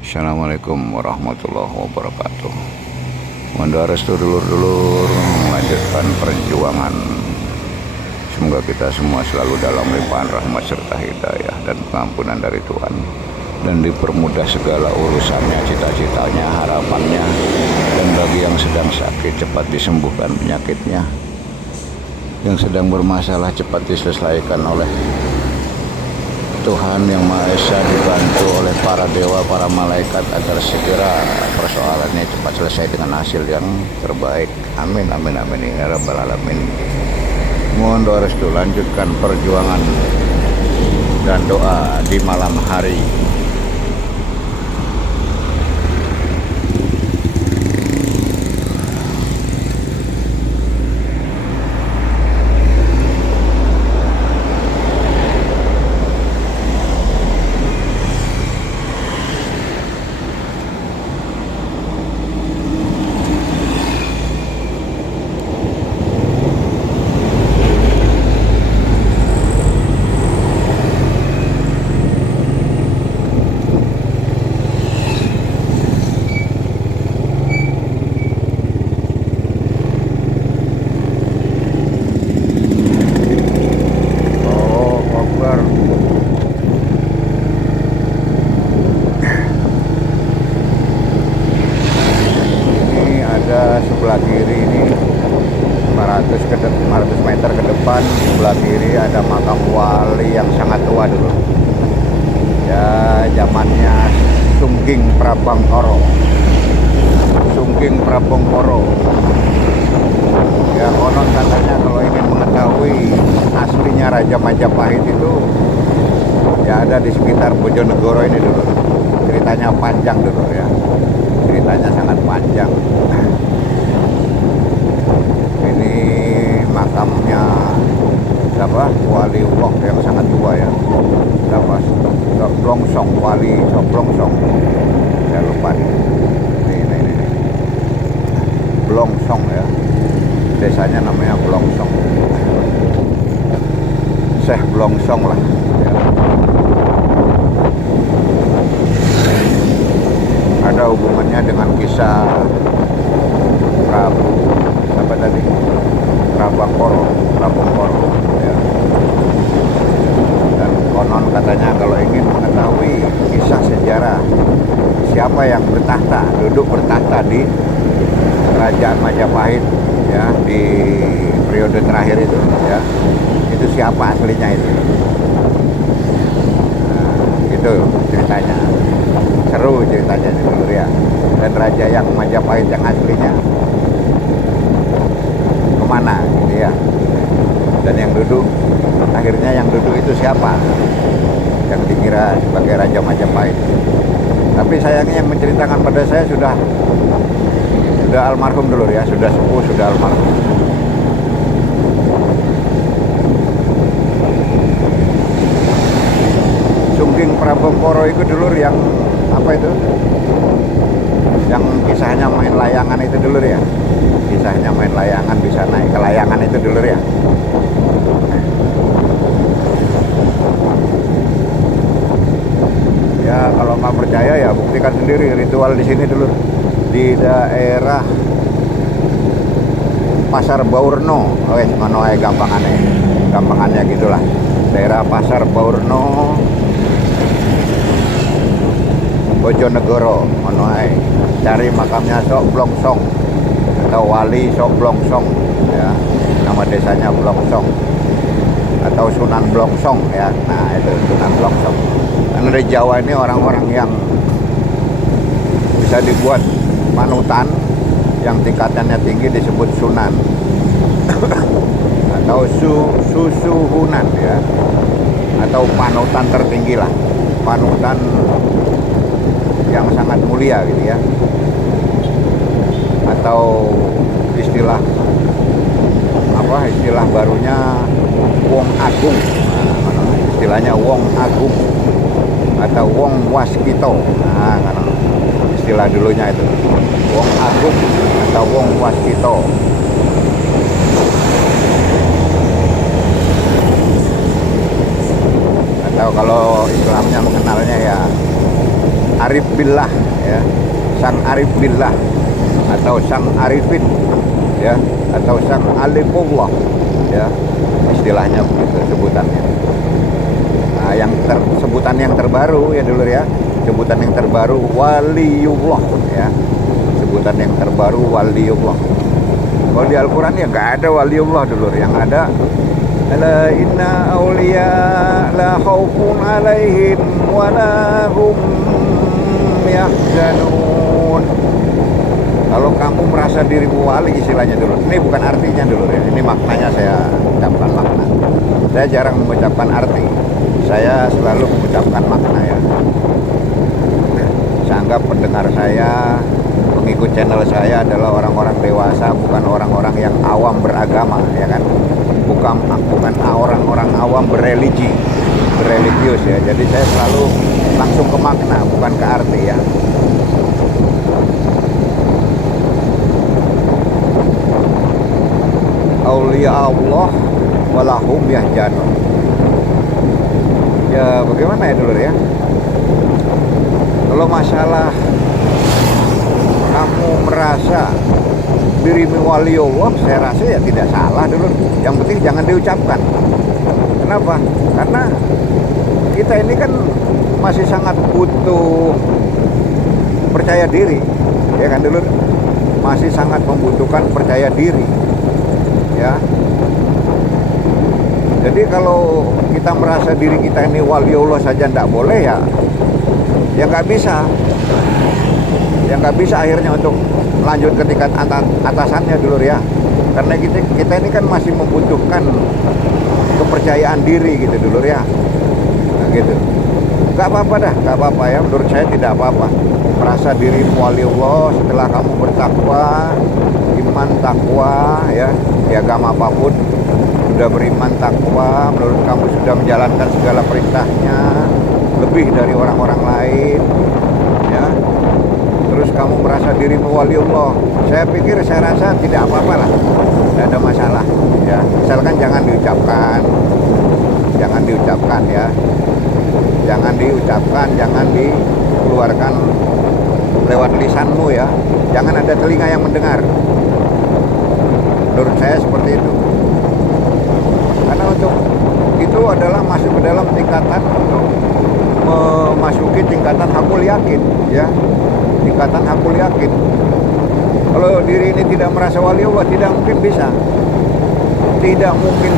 Assalamualaikum warahmatullahi wabarakatuh. Mohon restu dulur-dulur melanjutkan perjuangan. Semoga kita semua selalu dalam limpahan rahmat serta hidayah dan pengampunan dari Tuhan, dan dipermudah segala urusannya, cita-citanya, harapannya. Dan bagi yang sedang sakit, cepat disembuhkan penyakitnya. Yang sedang bermasalah, cepat diselesaikan oleh Tuhan Yang Maha Esa, dibantu oleh para dewa, para malaikat agar segera persoalannya cepat selesai dengan hasil yang terbaik. Amin, amin, amin ya rabbal alamin. Mohon doa restu, lanjutkan perjuangan dan doa di malam hari. Sebelah kiri ini 500 meter ke depan, sebelah kiri ada makam wali yang sangat tua dulu ya, zamannya Sungging Prabangkara ya. Konon katanya kalau ingin mengetahui aslinya Raja Majapahit itu ya ada di sekitar Bojonegoro ini dulu. Ceritanya panjang dulu ya, ceritanya sangat panjang. Ini makamnya siapa? Wali Wong yang sangat tua ya. Siapa? Sok Blongsong, Wali Sok Blongsong. Saya lupa nih. Ini. Blongsong ya. Desanya namanya Blongsong. Syekh Blongsong lah ya. Ada hubungannya dengan kisah Prabu apa tadi? Prabangkara ya. Dan konon katanya kalau ingin mengetahui kisah sejarah siapa yang duduk bertahta di Kerajaan Majapahit ya, di periode terakhir itu ya, itu siapa aslinya itu. Nah, itu ceritanya. Seru ceritanya dulu ya. Dan raja yang Majapahit yang aslinya kemana gitu ya, dan yang duduk akhirnya itu siapa yang dikira sebagai Raja Majapahit. Tapi sayangnya yang menceritakan pada saya sudah almarhum dulu ya, sudah sepuh, sudah almarhum. Sungging Prabangkara itu dulu yang apa itu, yang kisahnya main layangan itu dulu ya. Kisahnya main layangan, bisa naik ke layangan itu dulu ya. Ya kalau nggak percaya ya buktikan sendiri ritual di sini dulu, di daerah Pasar Baurno. Mano gampangannya gitulah. Daerah Pasar Baurno, Bojonegoro, mano cari makamnya Sok Blongsong atau Wali Sok Blongsong ya, nama desanya Blongsong atau Sunan Blongsong ya. Nah itu Sunan Blongsong. Karena di Jawa ini orang-orang yang bisa dibuat panutan yang tingkatannya tinggi disebut Sunan atau susuhunan ya, atau panutan tertinggi lah, panutan yang sangat mulia gitu ya, atau istilah barunya Wong Agung. Nah, istilahnya Wong Agung atau Wong Waskito. Nah, istilah dulunya itu Wong Agung atau Wong Waskito. Atau kalau Islamnya mengenalnya ya arif billah, ya, sang arif billah atau sang arifin, ya, atau sang alifullah, ya, istilahnya begitu sebutannya. Nah, sebutan yang terbaru ya dulur ya, sebutan yang terbaru waliullah, ya, sebutan yang terbaru waliullah. Kalau di Al-Quran ya nggak ada waliullah dulur, yang ada ala inna awliya la khaufun alaihim wa la hum yahzanun. Kalau kamu merasa dirimu wali, istilahnya dulu. Ini bukan artinya dulu ya. Ini maknanya saya ucapkan makna. Saya jarang mengucapkan arti. Saya selalu mengucapkan makna ya. Saya anggap pendengar saya, pengikut channel saya adalah orang-orang dewasa, bukan orang-orang yang awam beragama, ya kan? Bukan orang-orang awam berreligius ya. Jadi saya selalu langsung ke makna, bukan ke arti ya. Aulia Allah walahum yahjanun. Ya bagaimana ya dulu ya, kalau masalah kamu merasa dirimu waliullah, saya rasa ya tidak salah dulu. Yang penting jangan diucapkan. Kenapa? Karena kita ini kan masih sangat butuh percaya diri, ya kan dulu, masih sangat membutuhkan percaya diri, ya. Jadi kalau kita merasa diri kita ini waliullah saja tidak boleh ya nggak bisa, ya nggak bisa akhirnya untuk lanjut ke tingkat atasannya dulu ya. Karena kita ini kan masih membutuhkan kepercayaan diri gitu dulu ya. Nah, gitu. Nggak apa-apa dah, nggak apa-apa ya. Menurut saya tidak apa-apa. Merasa diri waliullah setelah kamu bertakwa, iman takwa ya, di agama apapun sudah beriman takwa, menurut kamu sudah menjalankan segala perintahnya lebih dari orang-orang lain, ya. Terus kamu merasa dirimu waliullah, saya rasa tidak apa-apa lah, tidak ada masalah, ya. Misalkan jangan diucapkan ya, jangan diucapkan, jangan dikeluarkan lewat lisanmu ya, jangan ada telinga yang mendengar. Menurut saya seperti itu. Karena untuk itu adalah masuk ke dalam tingkatan untuk memasuki tingkatan hakul yakin, ya, tingkatan hakul yakin. Kalau diri ini tidak merasa waliullah, tidak mungkin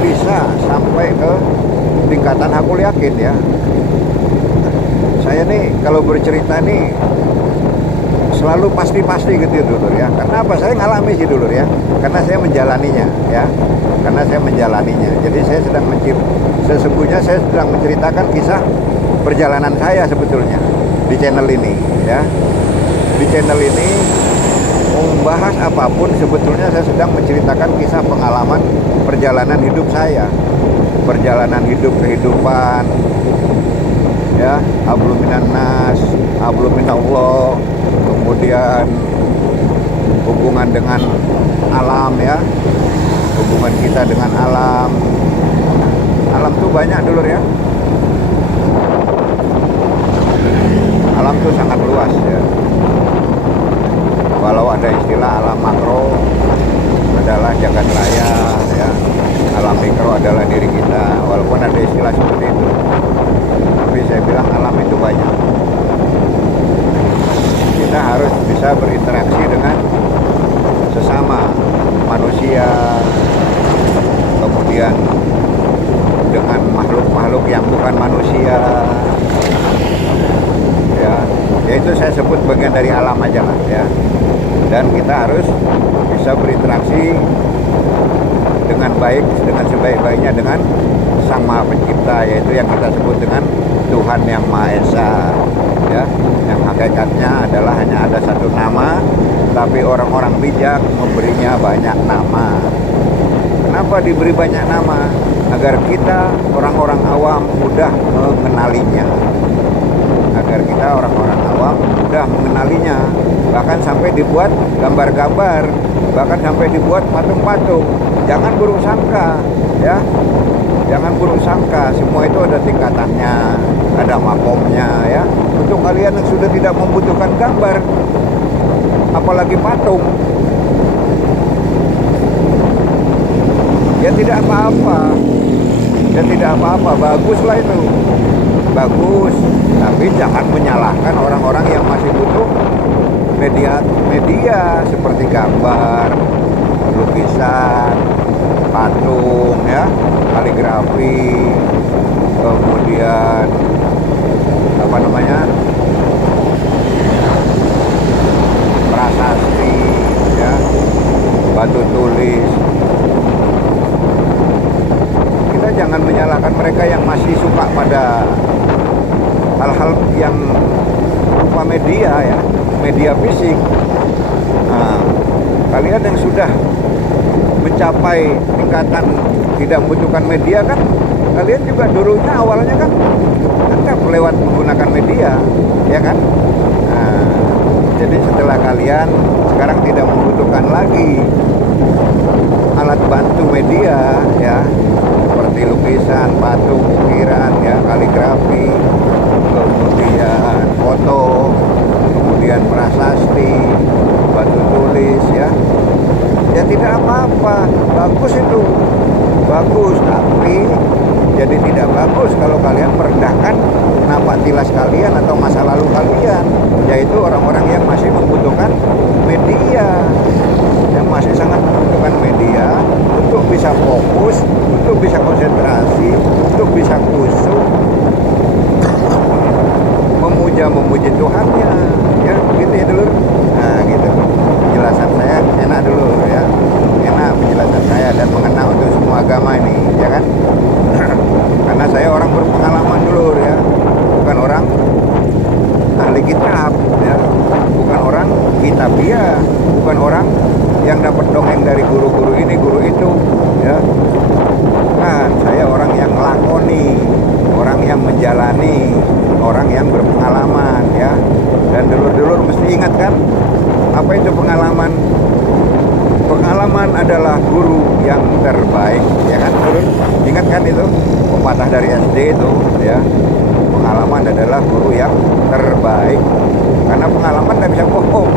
bisa sampai ke tingkatan hakul yakin ya. Saya nih kalau bercerita nih selalu pasti gitu dulu ya. Karena apa? Saya ngalami sih dulu ya. Karena saya menjalaninya ya. Jadi saya sesungguhnya saya sedang menceritakan kisah perjalanan saya sebetulnya di channel ini ya. Di channel ini membahas apapun sebetulnya saya sedang menceritakan kisah pengalaman perjalanan hidup saya. Perjalanan hidup kehidupan ya, hablum minan nas, hablum minallah, kemudian hubungan dengan alam ya, hubungan kita dengan alam tuh banyak dulu ya, alam tuh sangat luas ya. Walau ada istilah alam makro adalah jagat raya ya, alam mikro adalah diri kita, walaupun ada istilah seperti itu, tapi saya bilang alam itu banyak. Kita harus bisa berinteraksi dengan sesama manusia, kemudian dengan makhluk-makhluk yang bukan manusia ya, yaitu saya sebut bagian dari alam aja lah ya. Dan kita harus bisa berinteraksi dengan baik, dengan sebaik-baiknya dengan Sang Maha Pencipta, yaitu yang kita sebut dengan Tuhan Yang Maha Esa ya, yang hakikatnya adalah hanya ada satu nama, tapi orang-orang bijak memberinya banyak nama. Kenapa diberi banyak nama? Agar kita orang-orang awam mudah mengenalinya, bahkan sampai dibuat gambar-gambar, bahkan sampai dibuat patung-patung. Jangan buruk sangka ya, Jangan buruk sangka, semua itu ada tingkatannya, ada makomnya ya. Untuk kalian yang sudah tidak membutuhkan gambar, apalagi patung, ya tidak apa-apa. Ya tidak apa-apa, baguslah itu. Bagus, tapi jangan menyalahkan orang-orang yang masih butuh media seperti gambar, lukisan, patung ya, kaligrafi, kemudian apa namanya, prasasti ya, batu tulis. Kita jangan menyalahkan mereka yang masih suka pada hal-hal yang berupa media ya, media fisik. Nah, kalian yang sudah mencapai tingkatan tidak membutuhkan media kan, kalian juga dulunya awalnya kan anggap lewat menggunakan media ya kan. Nah, jadi setelah kalian sekarang tidak membutuhkan lagi alat bantu media ya, seperti lukisan, patung, ukiran ya, kaligrafi, kemudian foto, kemudian prasasti, batu tulis ya. Ya tidak apa-apa, bagus itu, bagus, tapi jadi tidak bagus kalau kalian merendahkan napak tilas kalian atau masa lalu kalian, yaitu orang-orang yang masih membutuhkan media, yang masih sangat membutuhkan media untuk bisa fokus, untuk bisa konsentrasi, untuk bisa khusyuk, memuji Tuhannya ya, gitu ya dulu. Nah gitu, penjelasan saya enak dulu ya, enak penjelasan saya dan mengena untuk semua agama ini ya kan. Karena saya orang berpengalaman dulu ya, bukan orang ahli kitab ya, bukan orang kitabiah, bukan orang yang dapat dongeng dari guru-guru ini, guru itu ya. Kan saya orang yang lakoni, orang yang menjalani, orang yang berpengalaman ya. Dan dulur-dulur mesti ingat kan, apa itu pengalaman? Pengalaman adalah guru yang terbaik ya kan, dulur? Ingat kan itu pepatah dari SD itu ya, pengalaman adalah guru yang terbaik. Karena pengalaman nggak bisa bohong,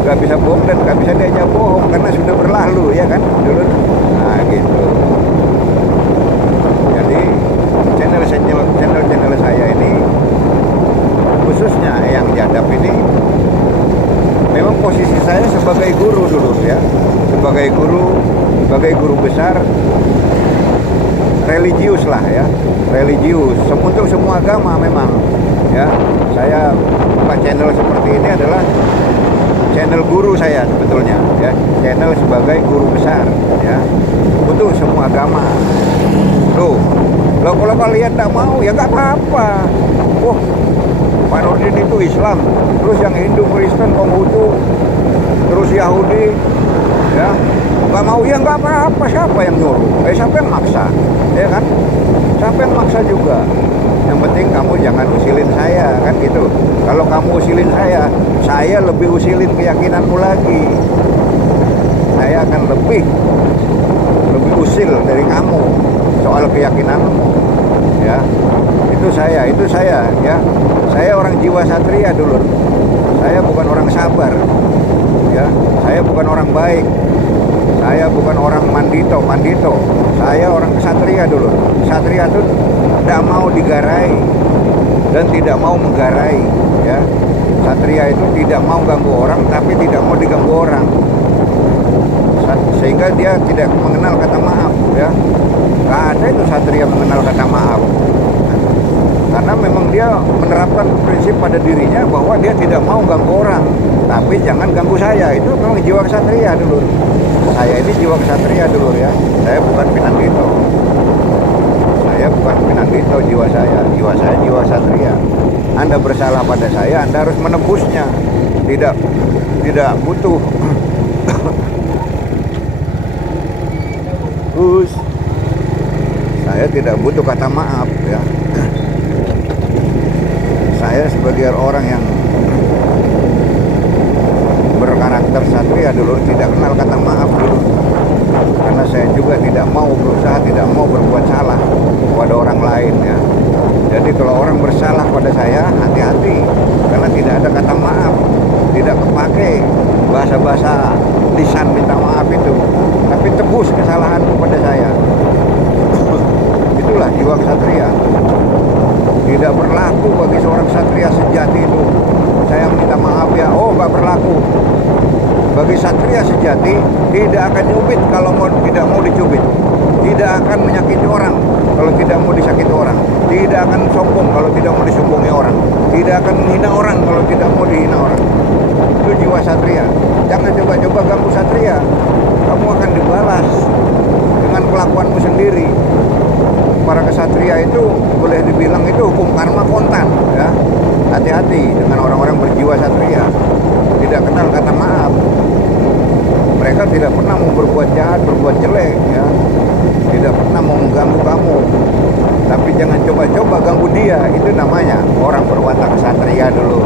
nggak bisa bohong dan nggak bisa diajak bohong karena sudah berlalu ya kan dulu. Nah gitu. Jadi channel saya ini khususnya yang Jadap ini memang posisi saya sebagai guru dulu ya, sebagai guru besar religius lah ya, religius untuk semua agama memang ya. Saya buka channel seperti ini adalah channel guru saya sebetulnya ya, channel sebagai guru besar ya untuk semua agama. Tuh, kalau kalian tidak mau ya nggak apa-apa. Oh, Pak Nurdin itu Islam, terus yang Hindu, Kristen, Konghucu, terus Yahudi ya nggak mau ya nggak apa-apa. Siapa yang nyuruh? Siapa yang maksa ya kan? Siapa yang maksa juga? Yang penting kamu jangan usilin saya kan gitu. Kalau kamu usilin saya lebih usilin keyakinanmu lagi. Saya akan lebih usil dari kamu soal keyakinanmu ya. Itu saya ya. Saya orang jiwa satria dulu. Saya bukan orang sabar ya. Saya bukan orang baik. Saya bukan orang mandito. Saya orang kesatria dulu. Kesatria itu tidak mau digarai dan tidak mau menggarai ya. Satria itu tidak mau ganggu orang tapi tidak mau diganggu orang, sehingga dia tidak mengenal kata maaf ya. Gak ada itu satria mengenal kata maaf, karena memang dia menerapkan prinsip pada dirinya bahwa dia tidak mau ganggu orang tapi jangan ganggu saya. Itu memang jiwa kesatria dulu. Saya ini jiwa kesatria dulu ya. Saya bukan Pinandito. Saya bukan Pinandito, jiwa saya jiwa satria. Anda bersalah pada saya, Anda harus menebusnya. Tidak butuh terus saya tidak butuh kata maaf ya. Saya sebagai orang yang berkarakter satria dulu tidak kenal kata maaf dulu. karena saya juga tidak mau berusaha, tidak mau berbuat salah kepada orang lain ya. Jadi kalau orang bersalah pada saya, hati-hati, karena tidak ada kata maaf, tidak kepake bahasa-bahasa lisan minta maaf itu, tapi tebus kesalahan kepada saya. Itulah jiwa ksatria. Tidak berlaku bagi seorang ksatria sejati itu, saya minta maaf ya, oh nggak berlaku. Bagi ksatria sejati tidak akan nyubit kalau tidak mau dicubit, tidak akan menyakiti orang kalau tidak mau disakiti orang, tidak akan sombong kalau tidak mau disombongi orang, tidak akan menghina orang kalau tidak mau dihina orang. Itu jiwa ksatria. Jangan coba-coba ganggu ksatria, kamu akan dibalas dengan kelakuanmu sendiri. Para ksatria itu boleh dibilang itu hukum karma kontan ya. Hati-hati dengan orang-orang berjiwa ksatria, tidak kenal kata maaf. Mereka tidak pernah mau berbuat jahat, berbuat jelek ya, tidak pernah mau mengganggu kamu. Tapi jangan coba-coba ganggu dia. Itu namanya orang berwatak ksatria dulu.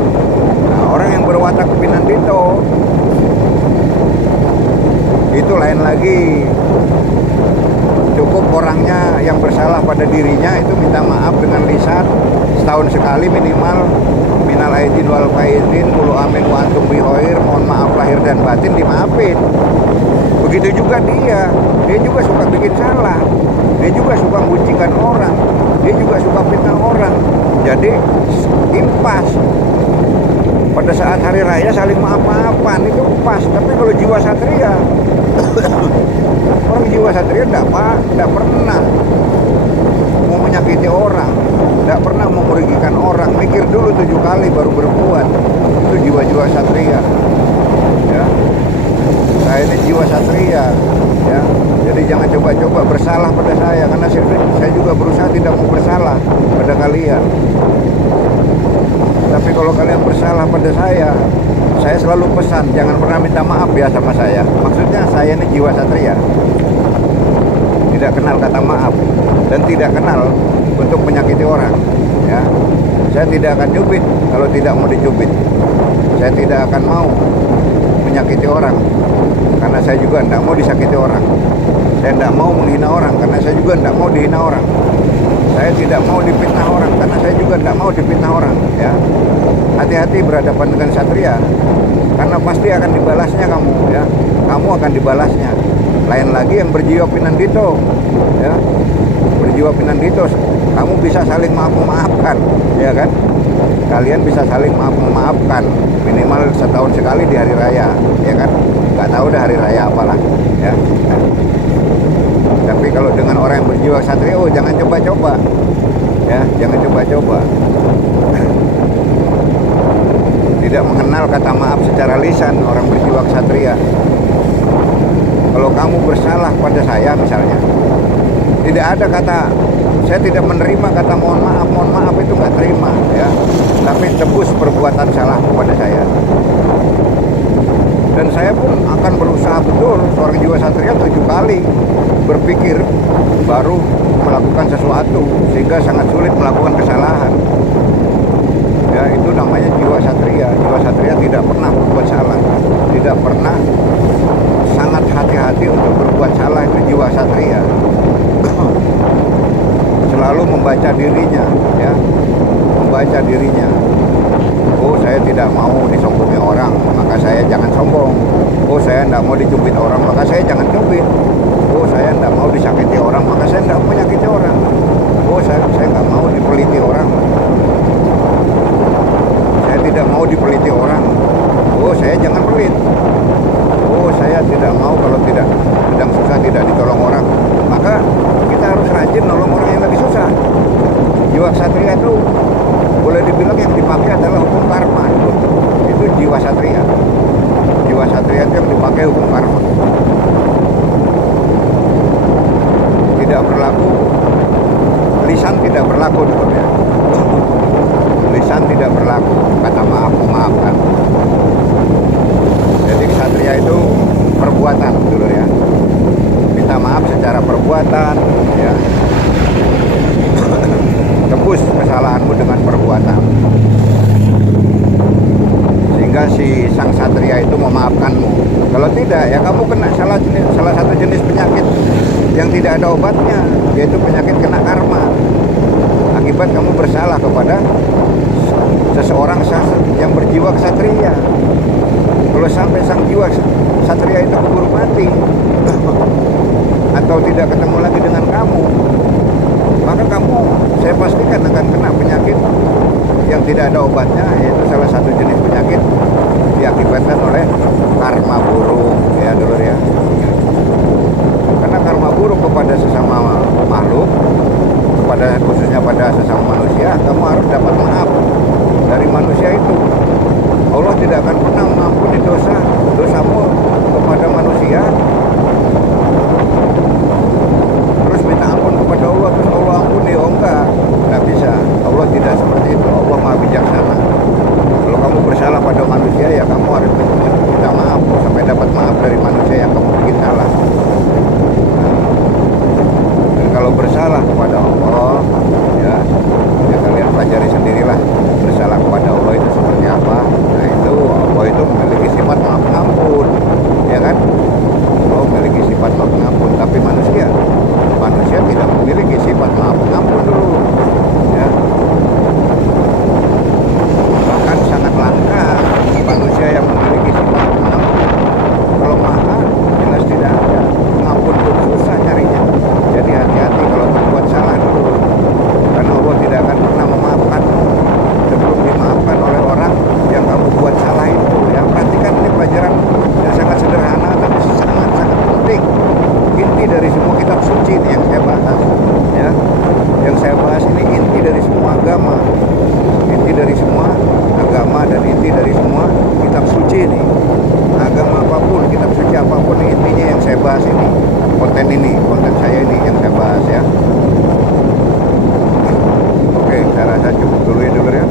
Nah, orang yang berwatak pinandito itu lain lagi. Cukup orangnya yang bersalah pada dirinya itu minta maaf dengan lisan setahun sekali minimal, minal aidin wal faizin, qulu amin wa antum bi khair, mohon maaf lahir dan batin, dimaafin. Begitu juga dia juga suka bikin salah, dia juga suka mengucilkan orang, dia juga suka fitnah orang. Jadi impas. Pada saat hari raya saling maaf-maafan itu pas. Tapi kalau jiwa satria, orang jiwa satria tidak pernah mau menyakiti orang, tidak pernah mau merugikan orang, mikir dulu 7 kali baru berbuat. Itu jiwa-jiwa satria ya. Saya ini jiwa satria ya. Jadi jangan coba-coba bersalah pada saya, karena saya juga berusaha tidak mau bersalah pada kalian. Tapi kalau kalian bersalah pada saya selalu pesan jangan pernah minta maaf ya sama saya. Maksudnya saya ini jiwa satria, tidak kenal kata maaf dan tidak kenal untuk menyakiti orang ya. Saya tidak akan cubit kalau tidak mau dicubit. Saya tidak akan mau menyakiti orang karena saya juga tidak mau disakiti orang. Saya tidak mau menghina orang karena saya juga tidak mau dihina orang. Saya tidak mau difitnah orang karena saya juga tidak mau difitnah orang ya. Hati-hati berhadapan dengan satria, karena pasti akan dibalasnya kamu ya. Kamu akan dibalasnya. Lain lagi yang berjiwa pinandito ya. Berjiwa pinandito, kamu bisa saling maaf-memaafkan ya kan. Kalian bisa saling maaf-memaafkan minimal setahun sekali di hari raya ya kan. Nggak tahu dah hari raya apalah ya. Tapi kalau dengan orang yang berjiwa satria, oh jangan coba-coba ya, jangan coba-coba. Tidak mengenal kata maaf secara lisan orang berjiwa ksatria. Kalau kamu bersalah pada saya misalnya, tidak ada kata, saya tidak menerima kata mohon maaf itu nggak terima ya. Tapi tebus perbuatan salah kepada saya. Dan saya pun akan berusaha betul, seorang jiwa satria 7 kali berpikir baru melakukan sesuatu, sehingga sangat sulit melakukan kesalahan ya. Itu namanya jiwa satria. Jiwa satria tidak pernah berbuat salah, tidak pernah, sangat hati-hati untuk berbuat salah. Itu jiwa satria. Selalu membaca dirinya ya, membaca dirinya. Oh saya tidak mau disombongi orang, maka saya jangan sombong. Oh saya tidak mau dicubit orang, maka saya jangan cubit. Oh saya tidak mau disakiti orang, maka saya tidak menyakiti orang. Oh saya tidak mau dipeliti orang, saya tidak mau dipeliti orang. Oh saya jangan pelit. Oh saya tidak mau kalau tidak sedang susah tidak ditolong orang, maka kita harus rajin nolong orang yang lagi susah. Jiwa ksatria itu boleh dibilang yang dipakai adalah hukum karma. Itu jiwa satria. Jiwa satria itu yang dipakai hukum karma. Tidak berlaku, lisan tidak berlaku dulu ya. Lisan tidak berlaku, kata maaf memaafkan. Jadi ksatria itu perbuatan dulu ya. Minta maaf secara perbuatan ya. Tebus kesalahanmu dengan perbuatan, sehingga si sang satria itu memaafkanmu. Kalau tidak, ya kamu kena salah satu jenis penyakit yang tidak ada obatnya, yaitu penyakit kena karma. Akibat kamu bersalah kepada seseorang yang berjiwa ksatria. Kalau sampai sang jiwa ksatria itu keburu mati atau tidak ketemu lagi dengan kamu, maka kamu, saya pastikan, akan kena penyakit yang tidak ada obatnya, yaitu salah satu jenis penyakit diakibatkan oleh karma buruk, ya dulur ya. Karena karma buruk kepada sesama makhluk, khususnya pada sesama manusia, kamu harus dapat maaf dari manusia itu. Allah tidak akan pernah mengampuni dosamu kepada manusia terus minta ampun kepada Allah, terus Allah ampuni. Oh enggak bisa. Allah tidak seperti itu. Allah maha bijaksana. Kalau kamu bersalah pada manusia, ya kamu harus minta maaf sampai dapat maaf dari manusia yang kamu bikin salah. Dan kalau bersalah kepada Allah, ya kalian pelajari sendirilah bersalah kepada Allah itu seperti apa. Nah itu Allah itu memiliki sifat maaf pengampun, ya kan? Allah memiliki sifat maaf pengampun, tapi manusia tidak memiliki sifat maaf pengampun dulu, ya. Bahkan sangat langka manusia yang memiliki sifat pengampun. Kalau maha jelas tidak ada. Pengampun pun susah nyarinya. Jadi hati-hati kalau berbuat salah dulu, karena Allah tidak akan pernah memaafkanmu sebelum dimaafkan oleh orang yang kamu buat salah itu. Ya, perhatikan, ini pelajaran yang sangat sederhana tapi sangat penting. Inti dari semua kitab suci ini yang saya bahas, ya. Yang saya bahas ini inti dari semua agama. Inti dari semua agama dan inti dari semua kitab suci ini. Agama apapun, kitab suci apapun, intinya yang saya bahas ini. Konten saya ini yang saya bahas, ya. Oke, saya rasa cukup dulu ya dulur ya.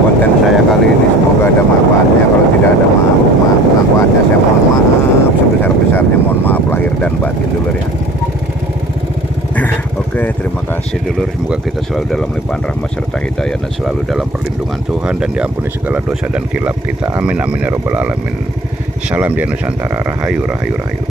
Konten saya kali ini semoga ada manfaatnya. Kalau tidak ada manfaatnya, saya mohon maaf sebesar-besarnya, mohon maaf lahir dan batin dulur ya. Oke, terima kasih dulur. Semoga kita selalu dalam limpahan rahmat serta hidayah dan selalu dalam perlindungan Tuhan dan diampuni segala dosa dan khilaf kita. Amin amin ya rabbal alamin. Salam Jaya Nusantara. Rahayu rahayu rahayu.